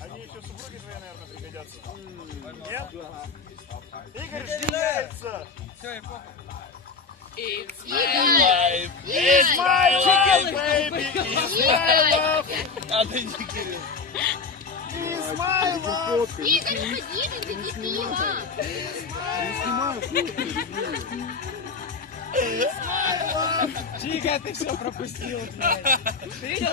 Они еще супруги твои, наверное, пригодятся. Нет? Игорь снимается! Все, эпоха. It's It's my life, baby! It's my love! Отойди, Кирилл. It's my love! Игорь, ходи, ты не пила. Чика, ты все пропустил, блядь. Ты видел,